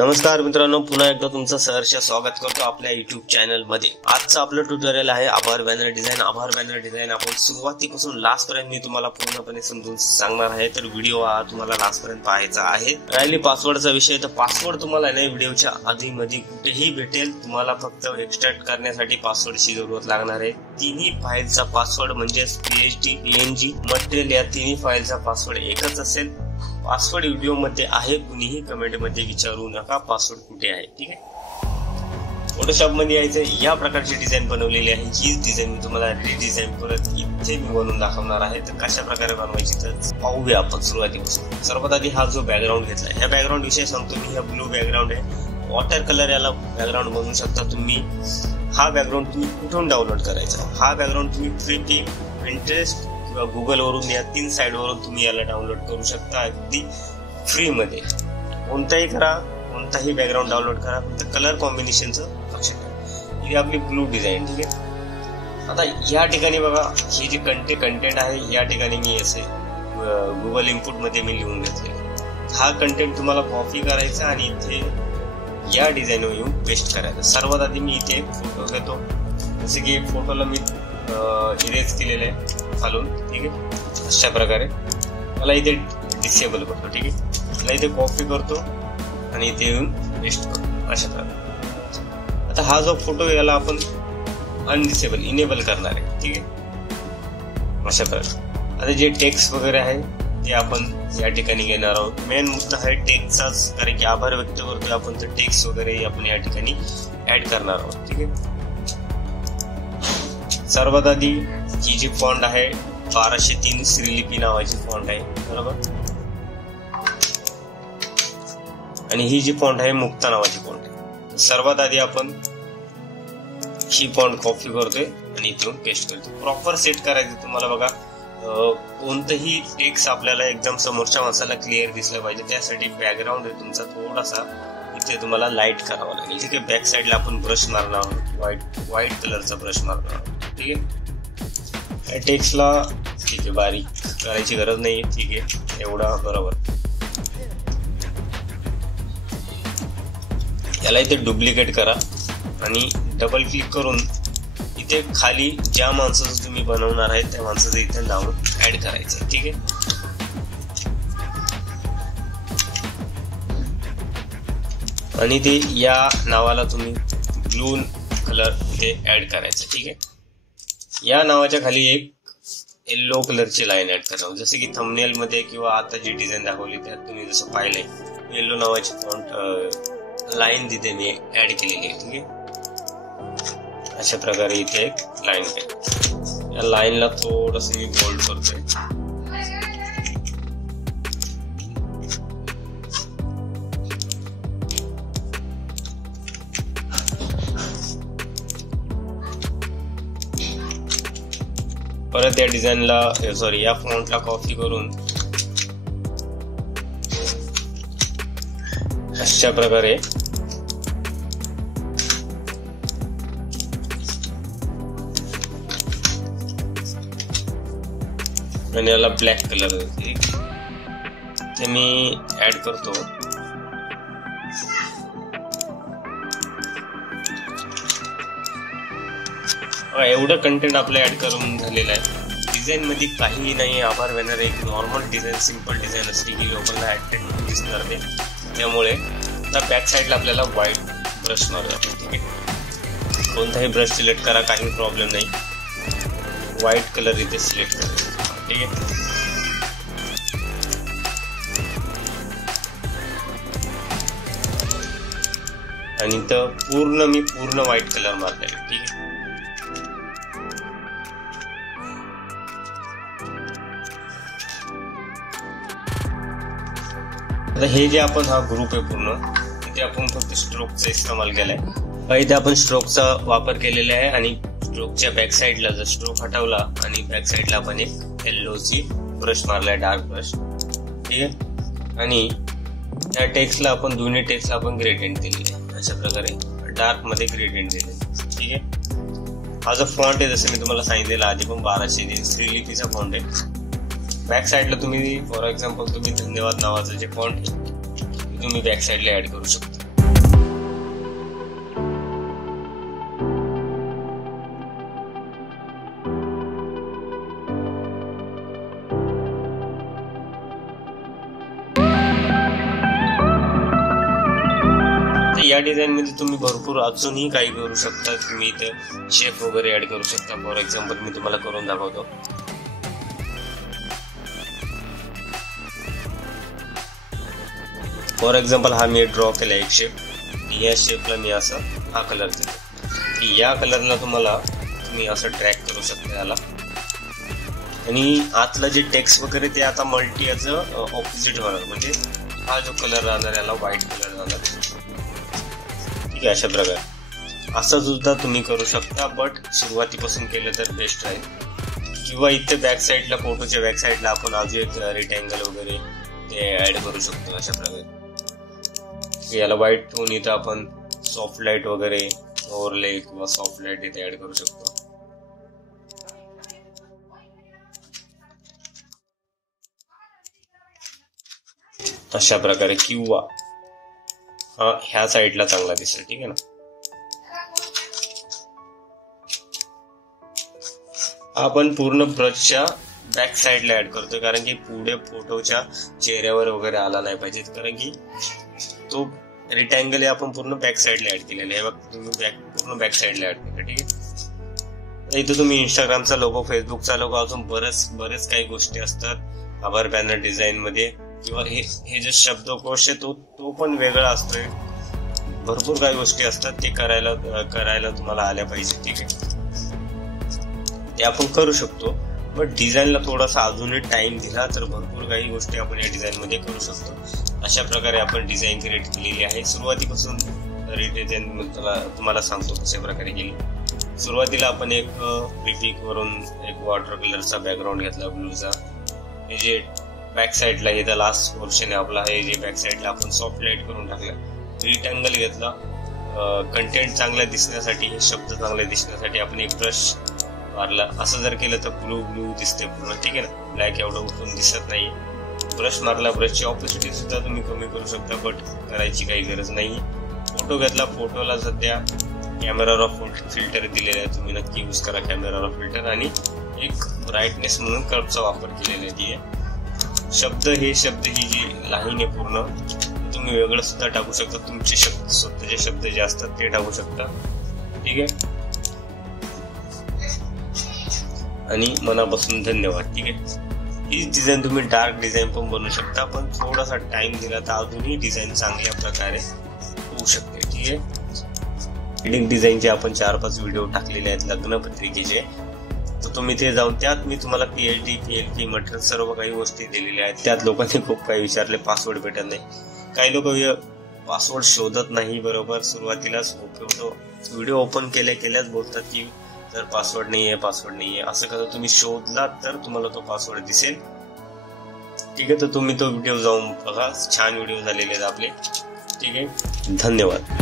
नमस्कार मित्रांनो, पुन्हा एकदा तुमचं सहर्ष स्वागत करतो आपल्या YouTube चॅनल मध्ये। आजचं आपलं ट्युटोरियल आहे आभार बॅनर डिझाइन। आभार बॅनर डिझाइन आपण सुरुवातीपासून लास्ट पर्यंत मी तुम्हाला पूर्णपणे समजून सांगणार आहे, तर व्हिडिओ हा तुम्हाला लास्ट पर्यंत पाहायचा आहे। राहिली पासवर्डचा विषय, तर पासवर्ड तुम्हाला नाही व्हिडिओच्या आधी मध्ये कुठेही भेटेल, तुम्हाला फक्त एक्सट्रॅक्ट करण्यासाठी पासवर्डची जरूरत लागणार आहे। तिन्ही फाईलचा पासवर्ड म्हणजे PHP, PNG, मटेरियल या तिन्ही फाईलचा पासवर्ड एकच असेल। पासवर्ड व्हिडिओ मध्ये आहे, कुणीही कमेंट मध्ये विचारू नका पासवर्ड कुठे आहे, ठीक आहे। फोटोशॉप मध्ये यायचं, या प्रकारची डिझाइन बनवलेली आहे। ही डिझाइन मी तुम्हाला रिडिझाइन परत इथे मी बनवून दाखवणार आहे, तर कशा प्रकारे बनवायची तर पाहूया आपण सुरुवातीपासून। सर्वात आधी हा जो बॅकग्राऊंड घेतला, ह्या बॅकग्राऊंड विषयी सांगतो मी। हा ब्लू बॅकग्राऊंड आहे, वॉटर कलर याला बॅकग्राऊंड बनवू शकता तुम्ही। हा बॅकग्राऊंड तुम्ही कुठून डाउनलोड करायचा, हा बॅकग्राऊंड तुम्ही फ्री पिंटरेस्ट किंवा गुगल वरून या 3 साइट वरून तुम्ही याला डाउनलोड करू शकता अगदी फ्री मध्ये। कोणताही करा, कोणताही बॅकग्राऊंड डाउनलोड करा, फक्त कलर कॉम्बिनेशनचं लक्ष द्या। ही आपली ब्लू डिझाइन, ठीक आहे। आता या ठिकाणी बघा, ही जी कंटेंट आहे या ठिकाणी मी असे गुगल इनपुट मध्ये मी लिहून घेतले। हा कंटेंट तुम्हाला कॉपी करायचा आणि इथे या डिझाईनवर येऊन पेस्ट करायचं। सर्वात आधी मी इथे एक फोटो घेतो, जसे की फोटोला मी इरेज केलेलं आहे खालून, ठीक आहे। अशा प्रकारे मला इथे डिसेबल करतो, ठीक आहे। मला इथे कॉपी करतो आणि इथे येऊन पेस्ट करतो अशा प्रकारे। आता हा जो फोटो याला आपण अनडिसेबल इनेबल करणार आहे, ठीक आहे, अशा प्रकारे। आता जे टेक्स्ट वगैरे आहे ते आपण या ठिकाणी घेणार आहोत। मेन मुद्दा आहे टेक्स्टचाच, कारण की आभार व्यक्त करतोय आपण, तर टेक्स्ट वगैरे आपण या ठिकाणी ऍड करणार आहोत, ठीक आहे। सर्वात आधी ही जी फॉन्ट आहे 1203 श्रीलिपी नावाची फॉन्ट आहे, बरोबर। आणि ही जी फॉन्ट आहे मुक्ता नावाची फॉन्ट आहे। सर्वात आधी आपण ही फॉन्ट कॉपी करतोय आणि इथून पेस्ट करतो। प्रॉपर सेट करायचं तुम्हाला बघा। कोणतंही टेक्स्ट आपल्याला एकदम समोरच्या माणसाला क्लिअर दिसलं पाहिजे, त्यासाठी बॅकग्राऊंड आहे तुमचा थोडासा इथे तुम्हाला लाईट करावा लागेल, ठीक आहे। बॅक साइडला आपण ब्रश मारणार आहोत, व्हाईट कलरचा ब्रश मारणार आहोत, ठीक आहे। टेक्स्टला ठीक आहे, बारीक करायची गरज नाही, ठीक आहे, एवढा बरोबर। याला इथे डुप्लिकेट करा आणि डबल क्लिक करून इथे खाली ज्या माणसाचं तुम्ही बनवणार आहे त्या माणसाचं इथे नाव ऍड करायचं, ठीक आहे। आणि ते या नावाला तुम्ही ब्लू कलर इथे ऍड करायचं, ठीक आहे। या नावाच्या खाली एक येलो कलरची लाईन ऍड करा, जसे की थंबनेल मध्ये किंवा आता जी डिझाइन दाखवली त्यात तुम्ही जसं पाहिलंय येलो नावाची फॉन्ट लाईन तिथे मी ऍड केलेली आहे, ठीक आहे। अशा प्रकारे इथे एक लाईन आहे, या लाईनला थोडस मी बोल्ड करतोय। परत या डिझाईनला या फॉन्टला कॉपी करून अशा प्रकारे आणि याला ब्लॅक कलर ते मी ऍड करतो। एवढं कंटेंट आपलं ऍड करून झालेलं आहे। डिझाईन मध्ये काहीही नाही, आभार बॅनर एक नॉर्मल डिझाईन, सिंपल डिझाईन असते की लोकांना अट्रॅक्टिव्ह दिसणार ते, त्यामुळे आता बॅक साईडला आपल्याला व्हाईट ब्रश मारूया, ठीक आहे। कोणताही ब्रश सिलेक्ट करा, काही प्रॉब्लेम नाही। व्हाईट कलर इथे सिलेक्ट करा, ठीक आहे। आणि इथं मी पूर्ण व्हाईट कलर मारलाय, ठीक आहे। आता हे जे आपण हा ग्रुप आहे पूर्ण, इथे आपण फक्त स्ट्रोकचा इस्तेमाल केलाय। इथे आपण स्ट्रोकचा वापर केलेला आहे आणि स्ट्रोकच्या बॅक साईडला जर स्ट्रोक हटवला आणि बॅक साईडला आपण एक येल्लोची ब्रश मारलाय, डार्क ब्रश, ठीक आहे। आणि त्या टेक्स्टला आपण दोन्ही टेक्स्टला आपण ग्रेडियंट दिलेले आहे, अशा प्रकारे डार्क मध्ये ग्रेडियंट दिले, ठीक आहे। हा जो फॉन्ट आहे जसं मी तुम्हाला सांगितलेला आधी पण 1203 श्रीलिपीचा फॉन्ट आहे। बॅक साइडला तुम्ही फॉर एक्झाम्पल तुम्ही धन्यवाद नावाचं जे फॉन्ट तुम्ही बॅक साइडला ऍड करू शकता। या डिझाईन मध्ये तुम्ही भरपूर अजूनही काही करू शकता. तुम्ही इथे शेप वगैरे ऍड करू शकता. फॉर एक्झाम्पल मी तुम्हाला करून दाखवतो. फॉर एक्झाम्पल हा मी ड्रॉ केला एक शेप. या शेपला मी असा हा कलर दिला. या कलरला तुम्ही असं ड्रॅग करू शकता याला. आणि आतलं जे टेक्स्ट वगैरे ते आता मल्टी याचं ऑपोजिट होणार. म्हणजे हा जो कलर राहणार याला व्हाईट कलर राहणार. ठीक आहे, अशा प्रकारे असं सुद्धा तुम्ही करू शकता. बट सुरुवातीपासून केलं तर बेस्ट राहील. किंवा इथे बॅक साईडला फोटोच्या बॅक साईडला आपण अजून एक रेक्टँगल वगैरे ते ऍड करू शकतो. अशा प्रकारे याला व्हाईट टोन इथं आपण सॉफ्ट लाईट वगैरे ओव्हरले किंवा सॉफ्ट लाईट इथे ऍड करू शकतो. अशा प्रकारे. किंवा ह्या साईडला चांगला दिसेल. ठीक आहे ना. आपण पूर्ण ब्रशच्या बॅक साईडला ऍड करतोय कारण की पुढे फोटोच्या चेहऱ्यावर वगैरे आला नाही पाहिजे. कारण की तो रेक्टँगल आपण पूर्ण बॅक साईडला ऍड केलेला आहे. तुम्ही पूर्ण बॅक साईडला ऍड केलं. ठीक आहे. इथं तुम्ही इंस्टाग्रामचा लोगो, फेसबुकचा लोगो, अजून बरेच काही गोष्टी असतात आभार बॅनर डिझाईन मध्ये. किंवा हे जे शब्दकोश आहे तो पण वेगळा असतोय. भरपूर काही गोष्टी असतात ते करायला तुम्हाला आल्या पाहिजे. ठीक आहे, ते आपण करू शकतो. बट डिझाईनला थोडासा अजूनही टाइम दिला तर भरपूर काही गोष्टी आपण या डिझाईन मध्ये करू शकतो. अशा प्रकारे आपण डिझाईन क्रिएट केलेली आहे. सुरुवातीपासून डिझाईन तुम्हाला सांगतो कशा प्रकारे केली. सुरुवातीला आपण एक पिक वरून एक वॉटर कलरचा बॅकग्राऊंड घेतला ब्लूचा. हे जे बॅक साईडला हे लास्ट पोर्शन आहे आपला. हे जे बॅक साईडला आपण सॉफ्ट लाईट करून टाकलं. रेक्टँगल घेतला. कंटेंट चांगला दिसण्यासाठी, हे शब्द चांगले दिसण्यासाठी आपण एक ब्रश मारला. असं जर केलं तर ब्लू दिसते पूर्ण. ठीक आहे ना. ब्लॅक एवढं उठून दिसत नाही. ब्रश मारला. ब्रशची ऑपॉसिटी सुद्धा तुम्ही कमी करू शकता. बट करायची काही गरज नाही. फोटो घेतला. फोटोला सध्या कॅमेरा रॉ फिल्टर दिलेला आहे. तुम्ही नक्की यूज करा कॅमेरा रॉ फिल्टर. आणि एक ब्राईटनेस म्हणून कर्वचा वापर केलेला आहे. शब्द ही जी लाईन आहे पूर्ण तुम्ही वेगळं सुद्धा टाकू शकता. तुमचे स्वतःचे शब्द जे असतात ते टाकू शकता. ठीक आहे. आणि मनापासून धन्यवाद. ठीक आहे. ही डिझाईन तुम्ही डार्क डिझाईन पण बनवू शकता. पण थोडासा टाइम दिला तर अजूनही डिझाईन चांगल्या प्रकारे होऊ शकते. ठीक आहे. वेडिंग डिझाईनचे आपण 4-5 व्हिडिओ टाकलेले आहेत लग्न पत्रिकेचे. तर तुम्ही ते जाऊन त्यात मी तुम्हाला PLD, PLP मटेरियल सर्व काही गोष्टी दिलेल्या आहेत. त्यात लोकांनी खूप काही विचारले. पासवर्ड भेटत नाही. काही लोक पासवर्ड शोधत नाही. बरोबर. सुरुवातीलाच व्हिडिओ ओपन केल्याच बोलतात की तर पासवर्ड नाहीये. असं कसं तुम्ही शोधलात तर तुम्हाला तो पासवर्ड दिसेल. ठीक आहे. तर तुम्ही तो व्हिडिओ जाऊन बघा. छान व्हिडिओ झालेले आहेत आपले. ठीक आहे. धन्यवाद.